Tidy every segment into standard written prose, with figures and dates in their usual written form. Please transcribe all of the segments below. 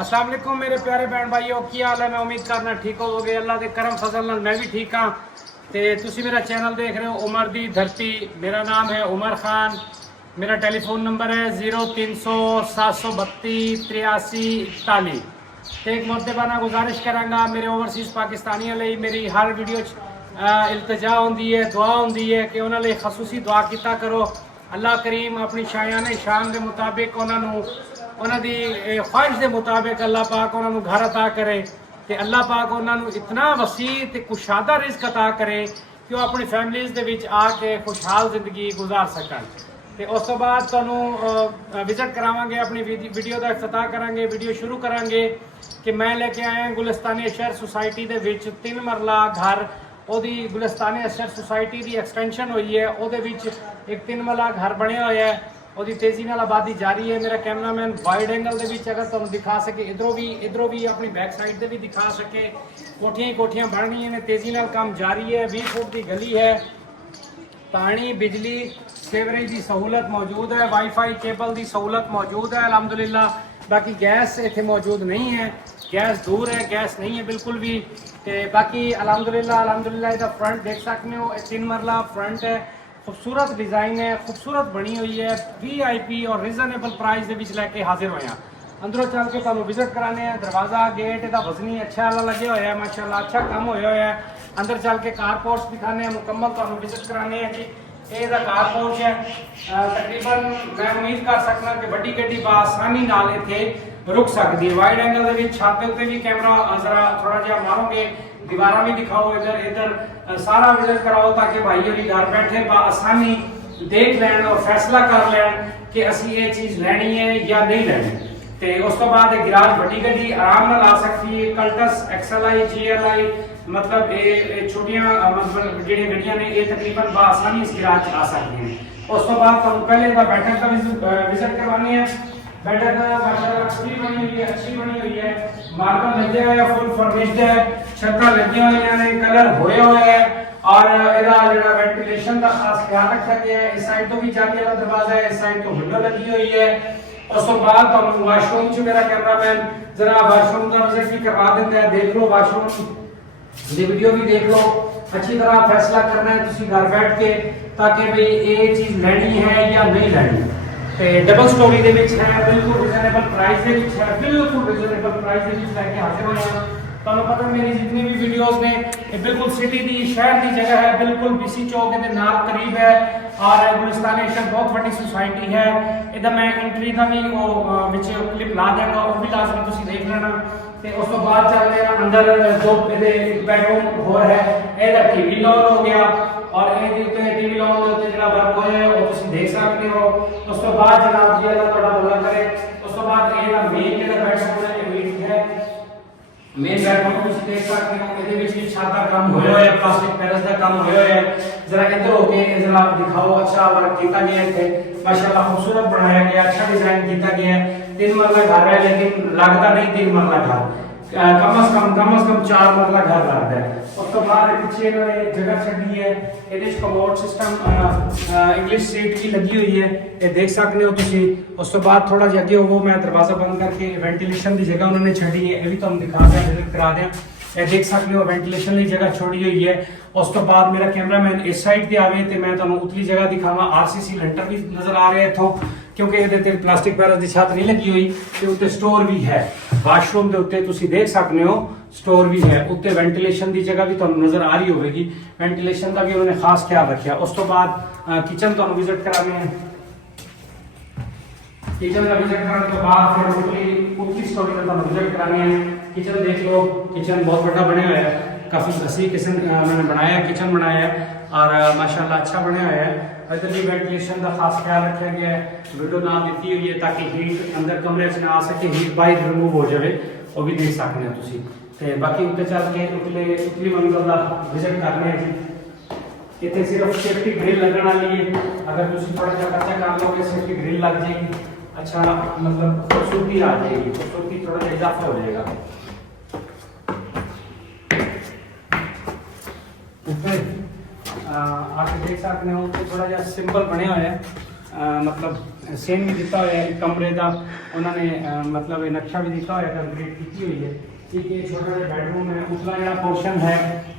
अस्सलाम वालेकुम मेरे प्यारे बहन भाईओ, की हाल है। मैं उम्मीद करना ठीक होवोगे। अल्लाह के करम फजल नाल मैं भी ठीक हाँ। तो तुसी मेरा चैनल देख रहे हो उमर दी धरती। मेरा नाम है उमर खान। मेरा टेलीफोन नंबर है 0300 732 83 41। तो एक मरतबाना गुजारिश करांगा मेरे ओवरसीज़ पाकिस्तानियों लिए मेरी हर वीडियो इल्तजा होंदी है, दुआ होंदी है कि उन्होंने खसूसी दुआ किया करो। अल्लाह करीम अपनी शायाने शान के मुताबिक उन्होंने ख्वाहिश के मुताबिक अल्लाह पाक उन्होंने घर अता करे तो अल्लाह पाक उन्होंने इतना वसी तो कुशादा रिस्क अता करे कि वो अपनी फैमिलीज़ के विच आके खुशहाल जिंदगी गुजार सकन। तो उस तो बाद तुहानू विजिट करावांगे, अपनी वीडियो का इफ्तिताह करांगे। वीडियो शुरू करांगे कि मैं लेके आया गुलिस्तानी अशर सोसाइटी के विच 3 मरला घर। ओदी गुलिस्तानी अशर सोसाइटी की एक्सटेंशन हुई है, वो एक 3 मरला घर बनया हुआ है। ਉਹਦੀ तेज़ी नाल आबादी जारी है। मेरा कैमरामैन वाइड एंगल ਦੇ ਵਿੱਚ अगर ਤੁਹਾਨੂੰ दिखा सके इधरों भी अपनी बैक साइड से भी दिखा सके। कोठियां बन रही हैं, तेज़ी नाल काम जारी है। 20 फुट की गली है, पानी बिजली सीवरेज की सहूलत मौजूद है, वाईफाई केबल की सहूलत मौजूद है अल्हम्दुलिल्लाह। बाकी गैस इतने मौजूद नहीं है, गैस दूर है, गैस नहीं है बिल्कुल भी। तो बाकी अल्हम्दुलिल्लाह इसका फ्रंट देख सकते हो, 3 मरला फ्रंट है। खूबसूरत डिज़ाइन है, खूबसूरत बनी हुई है। VIP और रिजनेबल प्राइस के विच लैके हाजिर होए हैं। अंदरों चल के तुहानू विजिट कराने हैं। दरवाज़ा गेट इसका वजनी अच्छा वाला लगे हुआ है, माशाल्लाह अच्छा काम होया है। अंदर चल के कार पोर्च दिखाने हैं, मुकम्मल तुहानू विजिट कराने हैं कि यह कार पोर्च है। तकरीबन मैं उम्मीद कर सकता कि वड्डी गड्डी आसानी नाल इत्थे रुक सकती है। वाइड एंगल के विच छत के उत्ते भी कैमरा जरा थोड़ा जिहा मारोगे, दीवारा भी दिखाओ, इधर सारा विजिट कराओ ताकि भाई अभी घर बैठे आसानी देख लैन और फैसला कर लैन कि असी ये चीज़ लैनी है या नहीं लैनी। तो उस तो बाद गिराज वड्डी गड्डी आराम नाल आ सकती है। कल्टस XLI GLI मतलब ये छोटियां मतलब जी गड्डियां ने ये तकरीबन आसानी इस गिराज आ सकती हैं। उस तो बाद तुम पहले बैठक का विजिट करवानी है। बैठक माशाल्लाह अच्छी बनी हुई है, अच्छी बनी हुई है। मार्बल लगे हुए हैं, फुल फर्निश्ड है, छत्ता लगी हुई हैं, कलर होए हुए हैं और एदा जेड़ा वेंटिलेशन का खास ख्याल रखा गया है। इस साइड तो भी जाली वाला दरवाजा है, इस साइड तो विंडो लगी हुई है। उस तो बाद तुम वाशरूम च मेरा कैमरामैन जरा वाशरूम का विजिट भी करवा देता है। देख लो वाशरूम दी वीडियो भी देख लो, अच्छी तरह फैसला करना है तुसी घर बैठ के ताकि भाई ये चीज़ लेनी है या नहीं लेनी। डबल स्टोरी दे विच है, बिल्कुल रिजनेबल प्राइस दे विच है, बिल्कुल रिजनेबल प्राइस दे विच लेके हाजिर होए हैं। तुहानू पता मेरी जितनी भी वीडियोस ने ये बिल्कुल सिटी दी शहर दी जगह है, बिल्कुल BC चौक के नाल करीब है और गुलिस्तानी अशर बहुत बड़ी सोसाइटी है। इधर मैं एंट्री का भी वो विच क्लिप ला देंगा, वो भी लाजमी तुसी देख लेना। ते उस तो बाद चलते हैं अंदर जो एक बेडरूम होर है, ਇਹਦਾ TV लॉन हो गया और ਇਹਦੇ ਉੱਤੇ TV लॉन ਦੇ ਉੱਤੇ ਜਿਹੜਾ ਵਰਕ ਹੋਇਆ ਹੈ ਉਹ ਤੁਸੀਂ ਦੇਖ ਸਕਦੇ ਹੋ। ਉਸ ਤੋਂ ਬਾਅਦ ਜਨਾਬ ਜੀ ਅੱਲਾਹ ਤੁਹਾਡਾ ਭਲਾ ਕਰੇ। ਉਸ ਤੋਂ ਬਾਅਦ ਇਹਦਾ ਮੇਨ ਜਿਹੜਾ ਬੈਡਰੂਮ ਹੈ ਇਹ ਵੇਟ ਹੈ। मेन बेडरूम ਤੁਸੀਂ देख सकते हो, ਇਹਦੇ ਵਿੱਚ ਵੀ ਛੱਤ ਦਾ ਕੰਮ ਹੋਇਆ ਹੋਇਆ, ਪਲਾਸਟਿਕ ਪੈਰਸ ਦਾ ਕੰਮ ਹੋਇਆ ਹੋਇਆ। जरा इधर होके जरा दिखाओ, अच्छा वर्क किया गया है, माशाल्लाह खूबसूरत बनाया गया, अच्छा डिजाइन किया गया है। 3 मरला घर है लेकिन लगता नहीं 3 मरला घर, कम से कम 4 मरला घर लगता है। उस तो बाद पीछे इन्होंने जगह छड़ी है, ये कमोड सिस्टम इंग्लिश सीट की लगी हुई है, ये देख सकते हो तुसी। उस तो बाद थोड़ा जिहा अगे हो, मैं दरवाजा बंद करके वेंटिलेशन की जगह उन्होंने छड़ी है, ये भी तुम दिखा दें, विजिट करा दें। ये देख सकते हो वेंटिलेशन की जगह छोड़ी हुई है। उस तो बाद मेरा कैमरामैन इस साइड से आवे तो मैं तुहानू उतली जगह दिखावा। RCC लेंटर भी नजर आ रहे इथों, क्योंकि ये प्लास्टिक पैरस की छत नहीं लगी हुई। तो उत्ते स्टोर भी है, वाशरूम के उत्ते तुसी देख सकते हो स्टोर भी है। उत्ते वेंटिलेशन की जगह भी तुहानू नजर आ रही होगी, वेंटिलेशन का भी उन्होंने खास ख्याल रखा। उस तो बाद किचन तुहानू विजिट कराने हैं। किचन का विजिट करने के बाद फिर उतली स्टोरी का तुहानू विजिट कराने हैं। किचन देख लो, किचन बहुत बड़ा बने हुआ है, काफ़ी वसी किचन मैंने बनाया, किचन बनाया है और माशाल्लाह अच्छा बना हुआ है। इधर भी वेंटिलेशन का खास ख्याल रखा गया है, विंडो ना दी हुई है ताकि हीट अंदर कमरे च ना आ सके, हीट बाहर रिमूव हो जाए, वो भी देख सकते हैं तुसी। तो बाकी उत्ते चल के उतली मंजिल का विजिट करने हैं। इतने सिर्फ सेफ्टी ग्रिल लगने वाली है, अगर तुसी थोड़ा सा कच्चा काम लोगे सेफ्टी ग्रिल लग जाएगी, अच्छा मतलब खूबसूरती आ जाएगी, खूबसूरती थोड़ा सा इजाफा हो जाएगा। आप देख सकते हो तो थोड़ा जहा सिंपल बने हुए हैं, मतलब सेन भी दिता हुआ है कमरे का उन्होंने मतलब नक्शा भी दिता हुआ है, कंप्लीट की हुई है। एक ये छोटा सा बेडरूम है, उसका जो पोर्शन है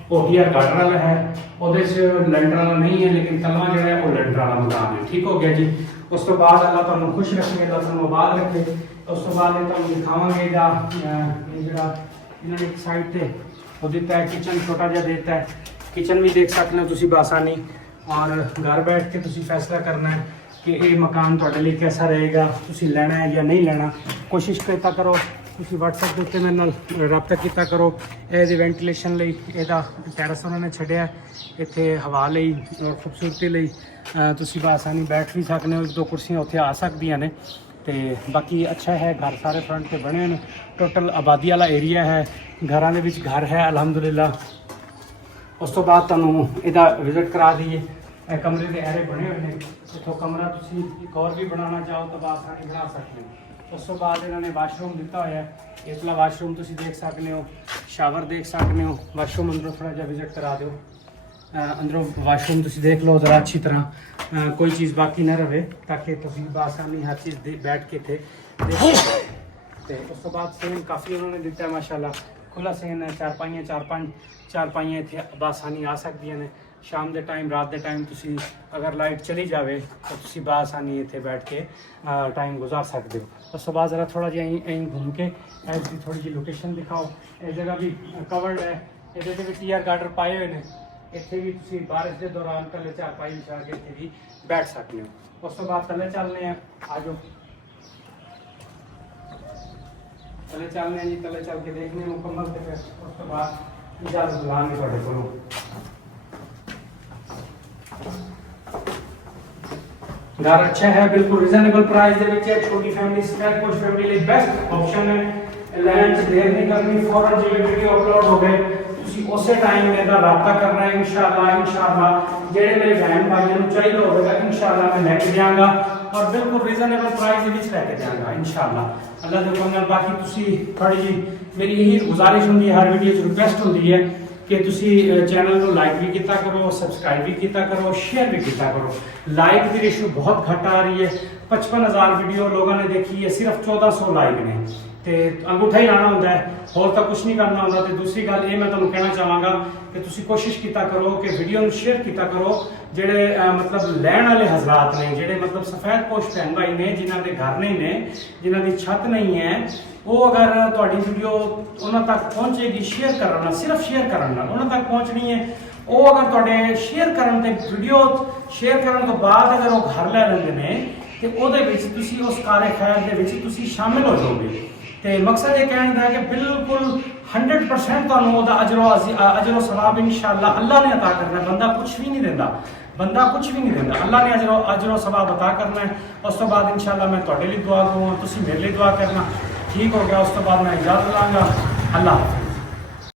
कोठिया गार्डन वाला है, ਉਹਦੇ 'ਚ ਲੈਂਟਰ ਵਾਲਾ नहीं है, लेकिन तलवा जो है वो ਲੈਂਟਰ वाला मकान है। ठीक हो गया जी। उस तो बाद अल्लाह तुहानू खुश रखे, अल्लाह तुहानू आबाद रखे। उस तो बाद तुहानू दिखावांगे जा ਜਿਹੜਾ ਇਹਨਾਂ ਨੇ ਇੱਕ ਸਾਈਡ ਤੇ ਉਹ ਦਿੱਤਾ है किचन छोटा ਜਿਹਾ ਦਿੱਤਾ है, किचन भी देख सकते हो ਤੁਸੀਂ बासानी। और घर बैठ के ਤੁਸੀਂ फैसला करना है कि ये मकान ਤੁਹਾਡੇ ਲਈ कैसा रहेगा, ਤੁਸੀਂ ਲੈਣਾ है या नहीं ਲੈਣਾ। कोशिश करता करो ਤੁਸੀਂ WhatsApp ਦੇ ਉੱਤੇ ਮੇਰੇ ਨਾਲ ਰਾਬਤਾ ਕੀਤਾ ਕਰੋ। ਇਹਦੇ ਵੈਂਟੀਲੇਸ਼ਨ ਲਈ ਇਹਦਾ ਟੈਰਸ ਉਹਨਾਂ ਨੇ ਛੱਡਿਆ ਇੱਥੇ ਹਵਾ ਲਈ ਔਰ ਖੂਬਸੂਰਤੀ ਲਈ। ਤੁਸੀਂ ਬਾਸਾਨੀ ਬੈਠ ਵੀ ਸਕਦੇ ਹੋ, ਇੱਕ ਦੋ ਕੁਰਸੀਆਂ ਉੱਥੇ ਆ ਸਕਦੀਆਂ ਨੇ। ਤੇ ਬਾਕੀ ਅੱਛਾ ਹੈ, ਘਰ ਸਾਰੇ ਫਰੰਟ ਤੇ ਬਣੇ ਨੇ, ਟੋਟਲ ਆਬਾਦੀ ਵਾਲਾ ਏਰੀਆ ਹੈ, ਘਰਾਂ ਦੇ ਵਿੱਚ ਘਰ ਹੈ ਅਲਹਮਦੁਲਿਲਾ। ਉਸ ਤੋਂ ਬਾਅਦ ਤੁਹਾਨੂੰ ਇਹਦਾ ਵਿਜ਼ਿਟ ਕਰਾ ਦਈਏ। ਇਹ ਕਮਰੇ ਦੇ ਐਰੇ ਬਣੇ ਹੋਏ ਨੇ, ਇੱਥੋਂ ਕਮਰਾ ਤੁਸੀਂ ਇੱਕ ਹੋਰ ਵੀ ਬਣਾਉਣਾ ਚਾਹੋ ਤਾਂ ਬਾਸਾਨੀ ਬਣਾ ਸਕਦੇ ਹੋ। ਉਸ ਤੋਂ ਬਾਅਦ ਇਹਨਾਂ ਨੇ ਵਾਸ਼ਰੂਮ ਦਿੱਤਾ ਹੋਇਆ ਹੈ, ਇਸਲਾ ਵਾਸ਼ਰੂਮ ਤੁਸੀਂ ਦੇਖ ਸਕਦੇ ਹੋ, ਸ਼ਾਵਰ ਦੇਖ ਸਕਦੇ ਹੋ। ਵਾਸ਼ਰੂਮ ਅੰਦਰੋਂ ਥੋੜਾ ਜਿਹਾ ਵਿਜ਼ਿਟ ਕਰਾ ਦਿਓ। ਅੰਦਰੋਂ ਵਾਸ਼ਰੂਮ ਤੁਸੀਂ ਦੇਖ ਲਓ ਜ਼ਰਾ ਅੱਛੀ ਤਰ੍ਹਾਂ, ਕੋਈ ਚੀਜ਼ ਬਾਕੀ ਨਾ ਰਹੇ ਤਾਂ ਕਿ ਤੁਸੀਂ ਬਾਸਾਨੀ ਹਰ ਚੀਜ਼ ਬੈਠ ਕੇ ਇੱਥੇ ਦੇਖ ਸਕੋ। ਤੇ ਉਸ ਤੋਂ ਬਾਅਦ ਸੇਨ ਕਾਫੀ ਉਹਨਾਂ ਨੇ ਦਿੱਤਾ ਮਾਸ਼ਾਅੱਲਾ, ਖੁੱਲਾ ਸੇਨ ਹੈ, ਚਾਰਪਾਈਆਂ ਇੱਥੇ ਬਾਸਾਨੀ ਆ ਸਕਦੀਆਂ ਨੇ। ਸ਼ਾਮ ਦੇ ਟਾਈਮ, ਰਾਤ ਦੇ ਟਾਈਮ ਤੁਸੀਂ ਅਗਰ ਲਾਈਟ ਚਲੀ ਜਾਵੇ ਤਾਂ ਤੁਸੀਂ ਬਾਸਾਨੀ ਇੱਥੇ ਬੈਠ ਕੇ ਟਾਈਮ ਗੁਜ਼ਾਰ ਸਕਦੇ ਹੋ। ਉਸ ਤੋਂ ਬਾਅਦ ਜ਼ਰਾ ਥੋੜਾ ਜਿਹਾ ਐਂ ਘੁੰਮ ਕੇ ਇਸ ਦੀ ਥੋੜੀ ਜਿਹੀ ਲੋਕੇਸ਼ਨ ਦਿਖਾਓ। ਇਹ ਜਗ੍ਹਾ ਵੀ ਕਵਰਡ ਹੈ, ਇਹਦੇ ਦੇ ਵਿੱਚ ਈਅਰ ਗਾਰਡਰ ਪਾਏ ਹੋਏ ਨੇ। ਇੱਥੇ ਵੀ ਤੁਸੀਂ ਬਾਰਿਸ਼ ਦੇ ਦੌਰਾਨ ਥੱਲੇ ਚਾਰਪਾਈ ਵਿਛਾ ਕੇ ਇੱਥੇ ਵੀ ਬੈਠ ਸਕਦੇ ਹੋ। ਉਸ ਤੋਂ ਬਾਅਦ ਥੱਲੇ ਚੱਲਦੇ ਆ, ਆ ਜਾਓ ਥੱਲੇ ਚੱਲਦੇ ਆ ਜੀ। ਥੱਲੇ ਚੱਲ ਕੇ ਦੇਖਦੇ ਹਾਂ ਮੁਕੰਮਲ ਤੇ ਫਿਰ ਉਸ ਤੋਂ ਬਾਅਦ ਇਜਾਜ਼ਤ ਲਾਂਗੇ ਤੁਹਾਡੇ ਕੋਲੋਂ। घर अच्छा है, बिल्कुल रीजनेबल प्राइस ਦੇ ਵਿੱਚ ਹੈ। ਛੋਟੀ ਫੈਮਿਲੀ, ਸਟੈਪ ਪੁਸ਼ ਫੈਮਿਲੀ ਲਈ ਬੈਸਟ ਆਪਸ਼ਨ ਹੈ। ਲੈਣ 'ਚ ਦੇਰ ਨਹੀਂ ਕਰਨੀ, ਫੌਰਨ ਜਿਵੇਂ ਵੀਡੀਓ ਅਪਲੋਡ ਹੋ ਗਏ ਤੁਸੀਂ ਉਸੇ ਟਾਈਮ ਮੇਰਾ ਰਾਬਤਾ ਕਰਨਾ ਹੈ। ਇਨਸ਼ਾਅੱਲਾ ਜਿਹੜੇ ਮੇਰੇ ਭੈਣ ਭਾਈਆਂ ਨੂੰ ਚਾਹੀਦਾ ਹੋਵੇਗਾ ਇਨਸ਼ਾਅੱਲਾ ਮੈਂ ਲੈ ਕੇ ਜਾਵਾਂਗਾ ਔਰ ਬਿਲਕੁਲ ਰੀਜ਼ਨੇਬਲ ਪ੍ਰਾਈਸ ਦੇ ਵਿੱਚ ਲੈ ਕੇ ਜਾਵਾਂਗਾ ਇਨਸ਼ਾਅੱਲਾ ਅੱਲਾਹ ਦੇ ਹੁਕਮ ਨਾਲ। ਬਾਕੀ ਤੁਸੀਂ ਥੋੜੀ ਜੀ ਮੇਰੀ ਇਹੀ ਗੁਜ਼ਾਰਿਸ਼ ਹੁੰਦੀ ਹੈ, ਹਰ ਵੀਡੀਓ 'ਚ ਰਿਕੁਐਸਟ ਹੁੰਦੀ ਹੈ कि तुसी चैनल को लाइक भी किया करो, सब्सक्राइब भी किया करो, शेयर भी किया करो। लाइक की रेशो बहुत घट आ रही है, 55,000 वीडियो लोगों ने देखी है, सिर्फ 1400 लाइक ने। तो अंगूठा ही लाना होता है, होर तो कुछ नहीं करना होता। तो दूसरी गल ये मैं तुहानू कहना चाहांगा कि तुसी कोशिश किया करो कि वीडियो शेयर किया करो। ਜਿਹੜੇ मतलब लैण वाले हजरात ने, ਜਿਹੜੇ मतलब सफेद पोश भैन भाई ने, जिन्हों के घर नहीं ने, जिन्हों की छत नहीं है, वो अगर तुहाडी वीडियो उन्होंने तक पहुँचेगी शेयर करना, सिर्फ शेयर करना उन्होंने तक पहुँचनी है। वो अगर तुहाडे शेयर करन ते वीडियो शेयर करन तो बाद अगर वो घर ले लेंदे ने ते ओहदे विच तुसी उस कारे खैर दे विच तुसी शामिल हो जाओगे। तो मकसद ये कहने का है कि बिल्कुल 100% तुहानू ओहदा अजरो सवाब इंशाअल्लाह अल्लाह ने अता करना। बंदा कुछ भी नहीं देता, बंदा कुछ भी नहीं देता, अल्लाह ने अजरो सवाब अता करना है। उस तो बाद इंशाअल्लाह मैं तुहाडे लिए दुआ करूँगा, तुसी मेरे लिए दुआ करना। ठीक हो गया, उस तो बाद मैं इजाज़त लांगा। अल्लाह।